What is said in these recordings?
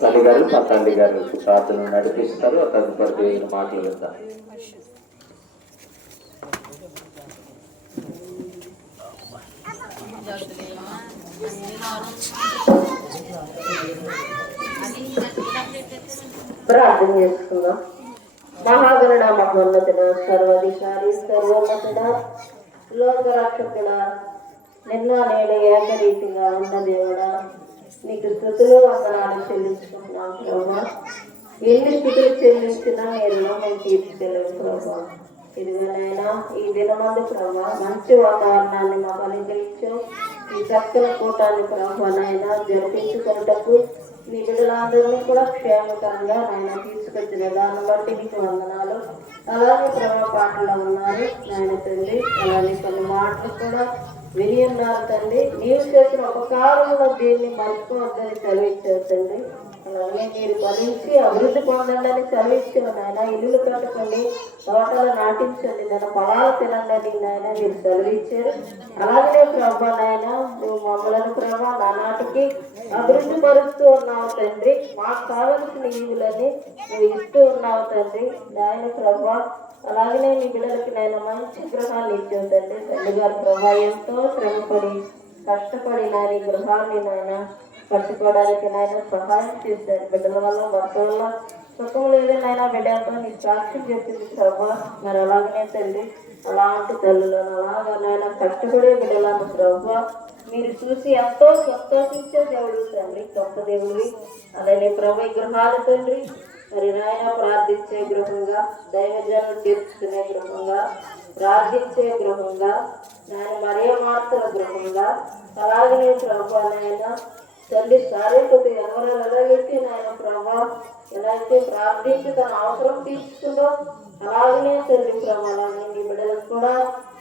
తల్లి గారు మా తండ్రి గారు ప్రార్థన నడిపిస్తారు. తదుపరి దేవుని మాటలు వింటారు. ప్రార్థన చేసుకుందాం. మహాగణుడ, మహోన్నతుడ, సర్వాధికారి, సర్వోన్నతుడ, లోకరక్షకుడ, నిన్న నేడు ఏకరీతిగా ఉన్న దేవుడా, నీకు స్తుతులు వందనాలు చెల్లించుకుంటున్నాం ప్రభా. ఎన్ని స్థితులు చెల్లించినా నేను మేము తీర్చుకోలేము ప్రభా. ఇదిగోనైనా ఈ దినమందు ప్రభా మంచి వాతావరణాన్ని మాకు అనుగ్రహించు. ఈ చక్కని కూటాన్ని ప్రభానైనా జరిపించుకున్నటకు నీ బిడ్డలందరినీ కూడా క్షేమకరంగా ఆయన తీసుకొచ్చిన దాన్ని బట్టి నీకు వందనాలు. అలాగే ప్రభా పాటలో ఉన్నారు నాయన తండ్రి, అలాగే కొన్ని మాటలు కూడా విని ఉన్నారు తండ్రి. నీవు చేసిన ఉపకారంలో దీన్ని మర్చిపోవద్దని సెలవిచ్చారు తండ్రి. అలాగే మీరు ఫలించి అభివృద్ధి పొందండి అని సెలవిచ్చిన నాయన. ఇల్లు కట్టుకోండి, తోటలు నాటించండి, నేను పొలాలు తినండి నాయన మీరు సెలవిచ్చారు. అలాగే ప్రభా నాయన నువ్వు మమ్మల్ని ప్రభా నానాటికి అభివృద్ధి పరుస్తూ ఉన్నావు తండ్రి. మాకు కావలసిన ఈవులని నువ్వు ఇస్తూ ఉన్నావు తండ్రి నాయన ప్రభా. అలాగనే నీ బిడ్డలకి నేను మంచి గృహాన్ని ఇచ్చావు తండ్రి. తండ్రి గారు ప్రభా ఎంతో శ్రమపడి కష్టపడి నాయన గృహాన్ని నాయన కట్టుకోవడానికి నాయన సహాయం చేశారు. బిడ్డల వల్ల భర్త వల్ల సుఖం లేదనైనా బిడ్డలతో నీ సాక్ష్యం చెప్పింది ప్రభా. మరి అలాగనే తండ్రి అలాంటి తల్లులను అలాగనైనా కష్టపడే బిడ్డలను ప్రభా మీరు చూసి ఎంతో సంతోషించే దేవుడు తండ్రి, గొప్ప దేవుడివి. అలాగే ప్రభు గృహాలు తండ్రి మరి నాయన ప్రార్థించే గృహంగా, దైవజనులు తీర్చుకునే గృహంగా, ప్రార్థించే గృహంగా, నాయన మరే మాత్ర గృహంగా, అలాగనే ప్రభు నాయన తల్లి శారీరక ఎవరు ఎలాగైతే నాయన ప్రభా ఎలా అయితే ప్రార్థించి తన అవసరం తీసుకుందో అలాగనే తల్లి ప్రభావాలని మీ బిడ్డలకు కూడా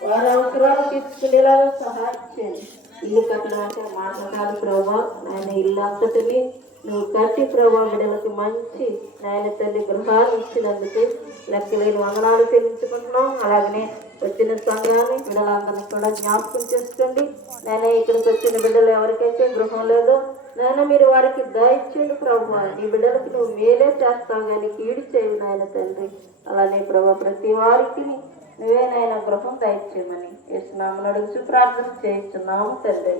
వారి అవసరాలు తీసుకునేలాగా సహాయం చేయండి. ఇల్లు కట్టడానికి మాట్లాడాలి ప్రభా నాయన. ఇల్లు అంతటిని నువ్వు కట్టి ప్రభా బిడ్డలకు మంచి నాయన తల్లి గృహాలు ఇచ్చినందుకు లెక్కలేని వందనాలు చెల్లించుకుంటున్నాం. అలాగనే వచ్చిన సంఘాన్ని బిడ్డలందరినీ కూడా జ్ఞాపకం చేసుకోండి నాయన. ఇక్కడికి వచ్చిన బిడ్డలు ఎవరికైతే గృహం లేదో నాయన మీరు వారికి దయచేయండి ప్రభా. నీ బిడ్డలకు నువ్వు మేలే చేస్తావు కానీ కీడు చేయు నాయన తండ్రి. అలానే ప్రభా ప్రతి వారికి నువ్వేనైనా గృహం దయచేయమని యేసు నామమున అడుగుచు ప్రార్థన చేస్తున్నాము తండ్రి.